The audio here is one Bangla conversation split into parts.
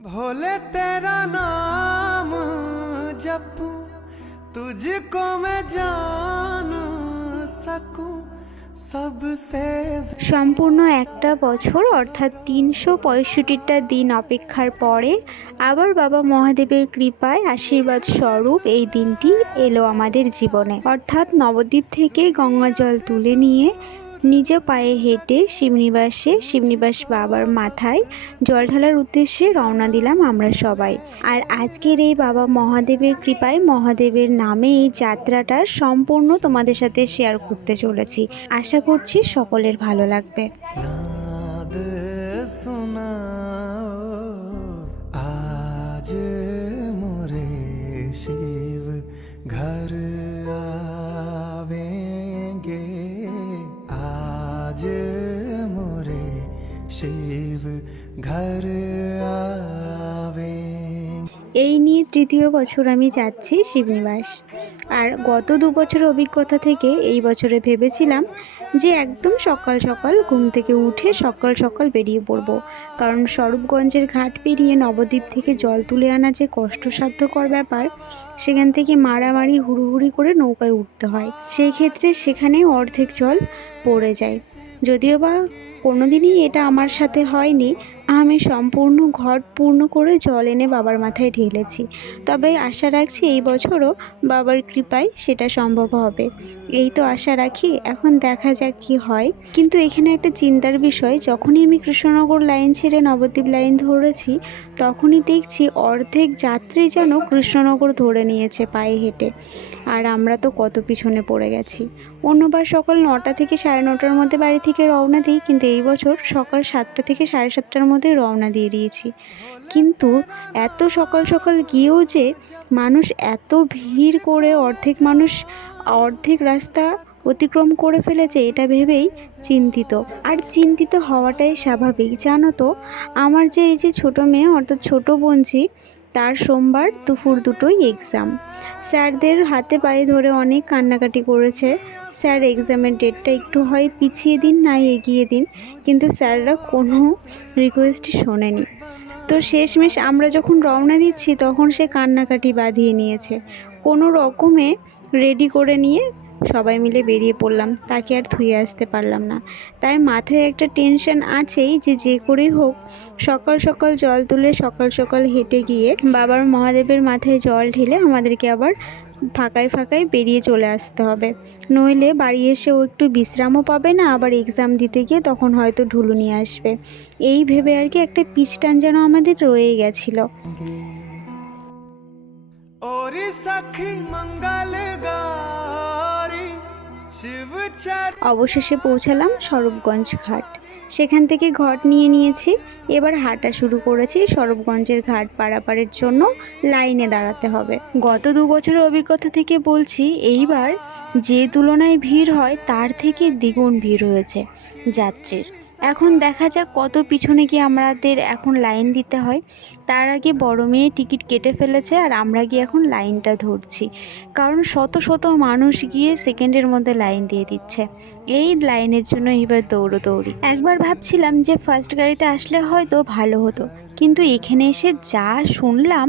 भोले तेरा नाम जपूं तुझको मैं जान सकूं सबसे সম্পূর্ণ একটা বছর অর্থাৎ তিনশো পঁয়ষট্টিটা দিন অপেক্ষার পরে আবার বাবা মহাদেবের কৃপায় আশীর্বাদ স্বরূপ এই দিনটি এলো আমাদের জীবনে অর্থাৎ নবদ্বীপ থেকে গঙ্গা জল তুলে নিয়ে নিজ পায়ে হেঁটে শিবনিবাসে শিবনিবাস বাবার মাথায় জল ঢালার উদ্দেশ্যে রওনা দিলাম আমরা সবাই। আর আজকের এই বাবা মহাদেবের কৃপায় মহাদেবের নামে এই যাত্রাটা সম্পূর্ণ তোমাদের সাথে শেয়ার করতে চলেছি। আশা করছি সকলের ভালো লাগবে। তৃতীয় বছর আমি যাচ্ছি শিবনিবাস। আর গত দু বছর অভিজ্ঞতা থেকে এই বছরে ভেবেছিলাম যে একদম সকাল সকাল ঘুম থেকে উঠে সকাল সকাল বেরিয়ে পড়ব। কারণ স্বরূপগঞ্জের ঘাট পেরিয়ে নবদ্বীপ থেকে জল তুলে আনা যে কষ্টসাধ্যকর ব্যাপার, সেখান থেকে মারামারি, হুড়ুহুড়ি করে নৌকায় উঠতে হয়। সেই ক্ষেত্রে সেখানে অর্ধেক জল পড়ে যায়। যদিও বা কোনোদিনই এটা আমার সাথে হয়নি আমি সম্পূর্ণ ঘট পূর্ণ করে জল এনে বাবার মাথায় ঢেলেছি। তবে আশা রাখছি এই বছরও বাবার কৃপায় সেটা সম্ভব হবে। এই তো আশা রাখি, এখন দেখা যাক কি হয়। কিন্তু এখানে একটা চিন্তার বিষয়, যখনই আমি কৃষ্ণনগর লাইন ছেড়ে নবদ্বীপ লাইন ধরেছি, তখনই দেখছি অর্ধেক যাত্রী যেন কৃষ্ণনগর ধরে নিয়েছে পায়ে হেঁটে। আর আমরা তো কত পিছনে পড়ে গেছি। অন্যবার সকাল নটা থেকে সাড়ে নটার মধ্যে বাড়ি থেকে রওনা দিই, কিন্তু এই বছর সকাল সাতটা থেকে সাড়ে সাতটার মধ্যে রওনা দিয়ে দিয়েছি। কিন্তু এত সকাল সকাল গিয়েও যে মানুষ এত ভিড় করে অর্ধেক মানুষ অর্ধেক রাস্তা অতিক্রম করে ফেলেছে, এটা ভেবেই চিন্তিত। আর চিন্তিত হওয়াটাই স্বাভাবিক, জানো তো? আমার যে এই যে ছোটো মেয়ে, অর্থাৎ ছোটো বোনঝি তার সোমবার দুপুর দুটোই এক্সাম স্যারদের হাতে পায়ে ধরে অনেক কান্নাকাটি করেছে। স্যার এক্সামের ডেটটা একটু হয় পিছিয়ে দিন নাই এগিয়ে দিন, কিন্তু স্যাররা কোনো রিকোয়েস্টই শোনেনি। তো শেষমেশ আমরা যখন রওনা দিচ্ছি, তখন সে কান্নাকাটি বাঁধিয়ে নিয়েছে। কোনো রকমে রেডি করে নিয়ে সবাই মিলে বেরিয়ে পড়লাম। তাকে আর ধুয়ে আসতে পারলাম না। তাই মাথায় একটা টেনশন আছেই যে যে করেই হোক, সকাল সকাল জল তুলে সকাল সকাল হেঁটে গিয়ে বাবার মহাদেবের মাথায় জল ঢেলে আমাদেরকে আবার ফাঁকায় ফাঁকায় বেরিয়ে চলে আসতে হবে। নইলে বাড়ি এসে ও একটু বিশ্রামও পাবে না, আবার এক্সাম দিতে গিয়ে তখন হয়তো ঢুলু নিয়ে আসবে। এই ভেবে আর কি একটা পিস্টান যেন আমাদের রয়ে গেছিল। ওরে সাক্ষী মঙ্গালে অবশেষে পৌঁছালাম সরবগঞ্জ ঘাট। সেখান থেকে ঘট নিয়ে নিয়েছি। এবার হাঁটা শুরু করেছি সরবগঞ্জের ঘাট পারাপারের জন্য লাইনে দাঁড়াতে হবে। গত দু বছরের অভিজ্ঞতা থেকে বলছি, এইবার যে তুলনায় ভিড় হয়, তার থেকে দ্বিগুণ ভিড় হয়েছে যাত্রীর। এখন দেখা যাক কত পিছনে গিয়ে আমাদের এখন লাইন দিতে হয়। তার আগে বড় মেয়ে টিকিট কেটে ফেলেছে আর আমরা গিয়ে এখন লাইনটা ধরছি। কারণ শত শত মানুষ গিয়ে সেকেন্ডের মধ্যে লাইন দিয়ে দিচ্ছে। এই লাইনের জন্য এবার দৌড়োদৌড়ি একবার ভাবছিলাম যে ফার্স্ট গাড়িতে আসলে হয়তো ভালো হতো। কিন্তু এখানে এসে যা শুনলাম,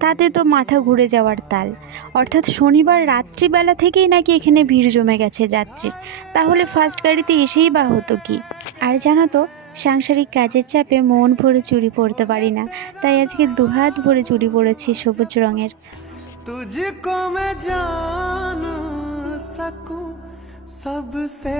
তাতে তো মাথা ঘুরে যাওয়ার তাল। অর্থাৎ শনিবার রাত্রিবেলা থেকেই নাকি এখানে ভিড় জমে গেছে যাত্রীর। তাহলে ফার্স্ট গাড়িতে এসেই বা হতো কি? আর জানো তো সাংসারিক কাজের চাপে মন ভরে চুরি পরতে পারি না। তাই আজকে দুহাত ভরে চুরি পরেছি সবুজ রঙের। সবসে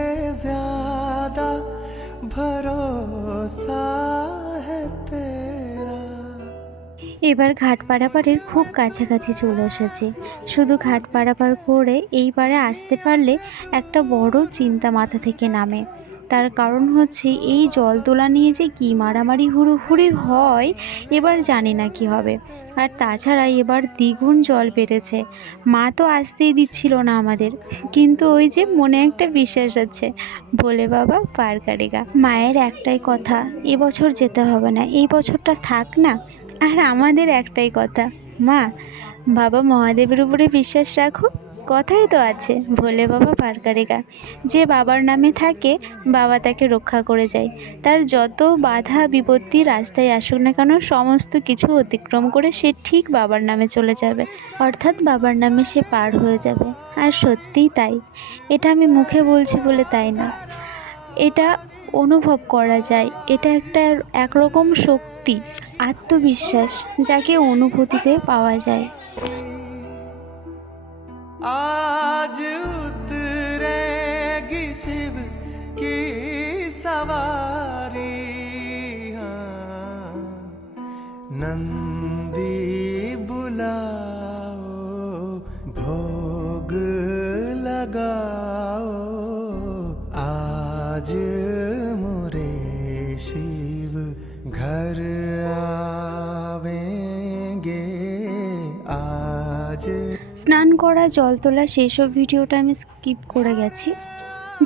এবার ঘাট পাড়াপাড়ের খুব কাছাকাছি চলে এসেছি। শুধু ঘাট পাড়াপাড় করে এইবারে আসতে পারলে একটা বড় চিন্তা মাথা থেকে নামে। তার কারণ হচ্ছে এই জল তোলা নিয়ে যে কী মারামারি হুড়োহুড়ি হয়, এবার জানি না কি হবে। আর তাছাড়া এবার দ্বিগুণ জল বেড়েছে। মা তো আসতেই দিচ্ছিল না আমাদের। কিন্তু ওই যে মনে একটা বিশ্বাস আছে। বলে বাবা, পার কাটেগা মায়ের একটাই কথা এবছর যেতে হবে না, এই বছরটা থাক না। আর আমাদের একটাই কথা, মা, বাবা মহাদেবের উপরে বিশ্বাস রাখো। কথাই তো আছে, ভোলে বাবা পার করেগা যে বাবার নামে থাকে, বাবা তাকে রক্ষা করে যায়। তার যত বাধা বিপত্তি রাস্তায় আসুক না কেন, সমস্ত কিছু অতিক্রম করে সে ঠিক বাবার নামে চলে যাবে। অর্থাৎ বাবার নামে সে পার হয়ে যাবে। আর সত্যিই তাই। এটা আমি মুখে বলছি বলে তাই না। এটা অনুভব করা যায়। এটা একটা একরকম শক্তি, আত্মবিশ্বাস, যাকে অনুভূতিতে পাওয়া যায়। आज उतरेगी शिव की सवारी हाँ। नंदी बुलाओ भोग लगाओ आज করা জল তোলা সেই সব ভিডিওটা আমি স্কিপ করে গেছি।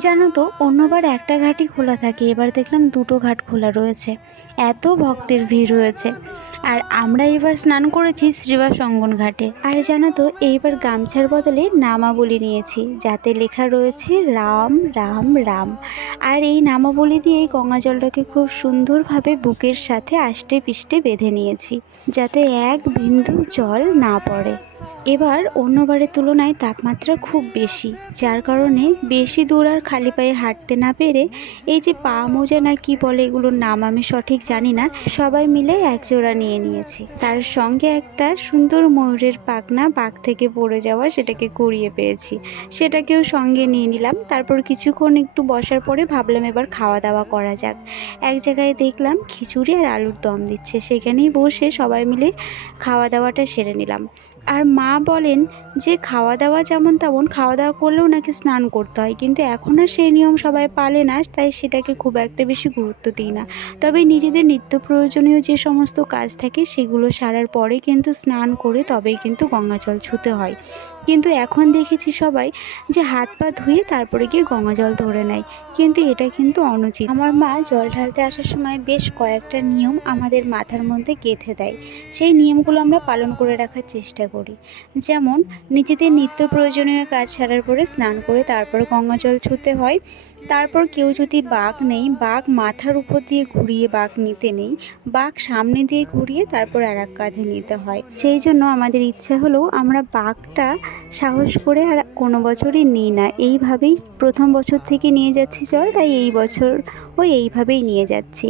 জানো তো, অন্যবার একটা ঘাটই খোলা থাকে, এবার দেখলাম দুটো ঘাট খোলা রয়েছে। এত ভক্তের ভিড় হয়েছে আর আমরা এবার স্নান করেছি শ্রীবাস অঙ্গন ঘাটে। আর জানো তো, এইবার গামছার বদলে নামাবলি নিয়েছি, যাতে লেখা রয়েছে, রাম রাম রাম। আর এই নামাবলি দিয়ে গঙ্গা জলটাকে খুব সুন্দরভাবে বুকের সাথে আষ্টে পিষ্টে বেঁধে নিয়েছি, যাতে এক বিন্দু জল না পড়ে। এবার অন্যবারের তুলনায় তাপমাত্রা খুব বেশি, যার কারণে বেশি দূর আর খালি পায়ে হাঁটতে না পেরে এই যে পা মোজা না কি বলে এগুলোর নাম আমি সঠিক জানি না, সবাই মিলে এক জোড়া নিয়ে নিয়েছি। তার সঙ্গে একটা সুন্দর ময়ূরের পাখনা বাঘ থেকে পড়ে যাওয়া সেটাকে কুড়িয়ে পেয়েছি। সেটাকেও সঙ্গে নিয়ে নিলাম। তারপর কিছুক্ষণ একটু বসার পরে ভাবলাম এবার খাওয়া দাওয়া করা যাক। এক জায়গায় দেখলাম খিচুড়ি আর আলুর দম দিচ্ছে। সেখানেই বসে সবাই মিলে খাওয়া দাওয়াটা সেরে নিলাম। আর মা বলেন যে খাওয়া দাওয়া যেমন তেমন খাওয়া দাওয়া করলেও নাকি স্নান করতে হয়। কিন্তু এখন আর সেই নিয়ম সবাই পালে না, তাই সেটাকে খুব একটা বেশি গুরুত্ব দিই না। তবে নিজেদের নিত্য প্রয়োজনীয় যে সমস্ত কাজ থাকে, সেগুলো সারার পরে কিন্তু স্নান করে তবেই কিন্তু গঙ্গা জল ছুতে হয়। কিন্তু এখন দেখেছি সবাই যে হাত পা ধুয়ে তারপরে গিয়ে গঙ্গা জল ধরে নেয়। কিন্তু এটা কিন্তু অনুচিত। আমার মা জল ঢালতে আসার সময় বেশ কয়েকটা নিয়ম আমাদের মাথার মধ্যে গেঁথে দেয়। সেই নিয়মগুলো আমরা পালন করে রাখার চেষ্টা করি। যেমন নিজেদের নিত্য প্রয়োজনীয় কাজ সারার পরে স্নান করে তারপর গঙ্গা জল ছুঁতে হয়। তারপর কেউ যদি বাঘ নেই, বাঘ মাথার উপর দিয়ে ঘুরিয়ে বাঘ নিতে নেই। বাঘ সামনে দিয়ে ঘুরিয়ে তারপর আর এক কাঁধে নিতে হয়। সেই জন্য আমাদের ইচ্ছা হলো আমরা বাঘটা সাহস করে আর কোনো বছরই নিই না। এইভাবেই প্রথম বছর থেকে নিয়ে যাচ্ছি জল, তাই এই বছর ও এইভাবেই নিয়ে যাচ্ছি।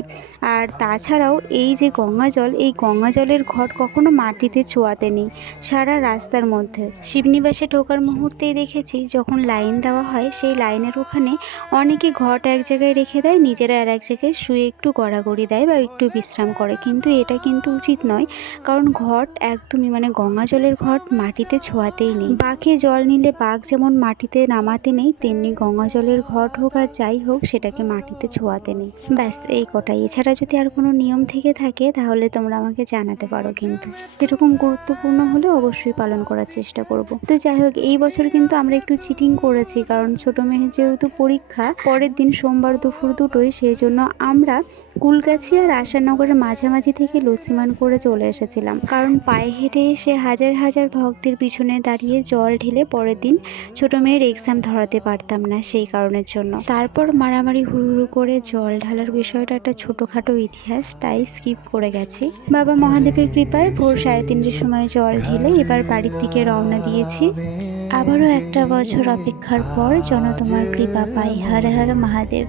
আর তাছাড়াও এই যে গঙ্গা জল, এই গঙ্গা জলের ঘট কখনো মাটিতে ছোঁয়াতে নেই, সারা রাস্তার মধ্যে। শিবনিবাসে ঢোকার মুহূর্তেই দেখেছি যখন লাইন দেওয়া হয়, সেই লাইনের ওখানে অনেকে ঘট এক জায়গায় রেখে দেয়, নিজেরা আর এক জায়গায় শুয়ে একটু গড়াগড়ি দেয় বা একটু বিশ্রাম করে। কিন্তু এটা কিন্তু উচিত নয়, কারণ ঘট একদমই মানে গঙ্গা জলের ঘট মাটিতে ছোঁয়াতেই নেই। বাঘে জল নিলে বাঘ যেমন মাটিতে নামাতে নেই, তেমনি গঙ্গা জলের ঘট হোক আর যাই হোক, সেটাকে মাটিতে ছোঁয়াতে নেই। ব্যাস, এই কটাই। এছাড়া যদি আর কোনো নিয়ম থেকে থাকে, তাহলে তোমরা আমাকে জানাতে পারো কিন্তু। এরকম গুরুত্বপূর্ণ হলে অবশ্যই পালন করার চেষ্টা করব। তো যাই হোক, এই বছর কিন্তু আমরা একটু চিটিং করেছি, কারণ ছোট মেয়ের যেহেতু পরীক্ষা পরের দিন সোমবার দুপুর দুটোই সেই জন্য আমরা কুলগাছি আর আশানগরের মাঝামাঝি থেকে লসিমান করে চলে এসেছিলাম। কারণ পায়ে হেঁটে এসে হাজার হাজার ভক্তের পিছনে দাঁড়িয়ে জল ঢেলে পরের দিন ছোট মেয়ের এক্সাম ধরাতে পারতাম না সেই কারণের জন্য। তারপর মারামারি হুড়ুহুড়ু করে জল ঢালার বিষয়টা একটা ছোটোখাটো ইতিহাস, তাই স্কিপ করে গেছি। বাবা মহাদেবের কৃপায় ভোর সাড়ে তিনটের সময় জল ঢেলে এবার বাড়ির দিকে রওনা দিয়েছি। আবারও একটা বছর অপেক্ষার পর যেন তোমার কৃপা পাই। হরে হরে মহাদেব।